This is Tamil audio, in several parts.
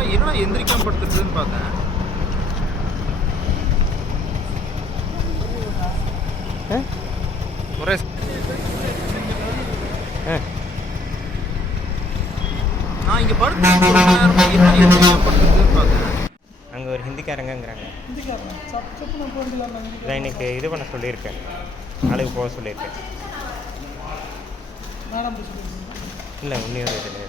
நேரமாக என்ன எந்திரிக்காம படுத்துருக்குதுன்னு பார்த்தேன். ஒரே நான் இங்கே படுத்து நேரமாக என்ன எந்திரிக்காம படுத்துருக்குதுன்னு பார்த்தேன். அங்கே ஒரு ஹிந்திக்காரங்கிறாங்க. இதான் இன்னைக்கு இது பண்ண சொல்லியிருக்கேன், நாளைக்கு போக சொல்லியிருக்கேன். இல்லை இன்னும் இது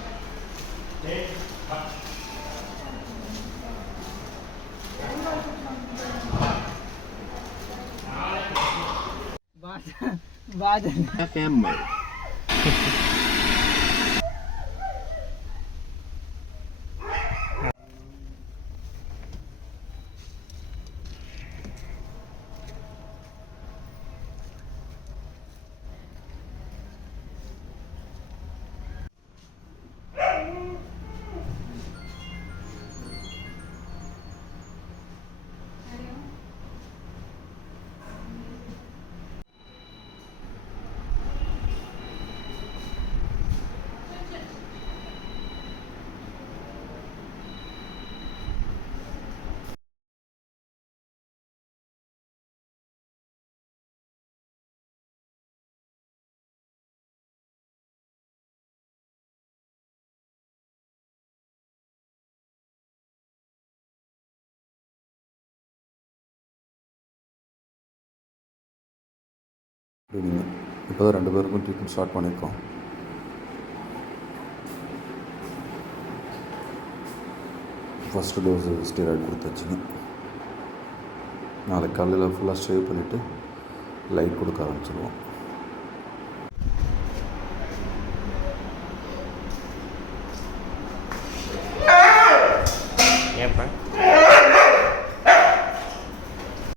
FM இப்போ தான் 2 பேருக்கும் ட்ரீட்மெண்ட் ஸ்டார்ட் பண்ணியிருக்கோம். ஃபஸ்ட்டு டோஸ் ஸ்டீராய்டு கொடுத்தாச்சுங்க. நாளைக்கு காலையில் ஃபுல்லாக ஷேவ் பண்ணிவிட்டு லைட் கொடுக்க ஆரம்பிச்சிடுவோம். ஏன்ப்பா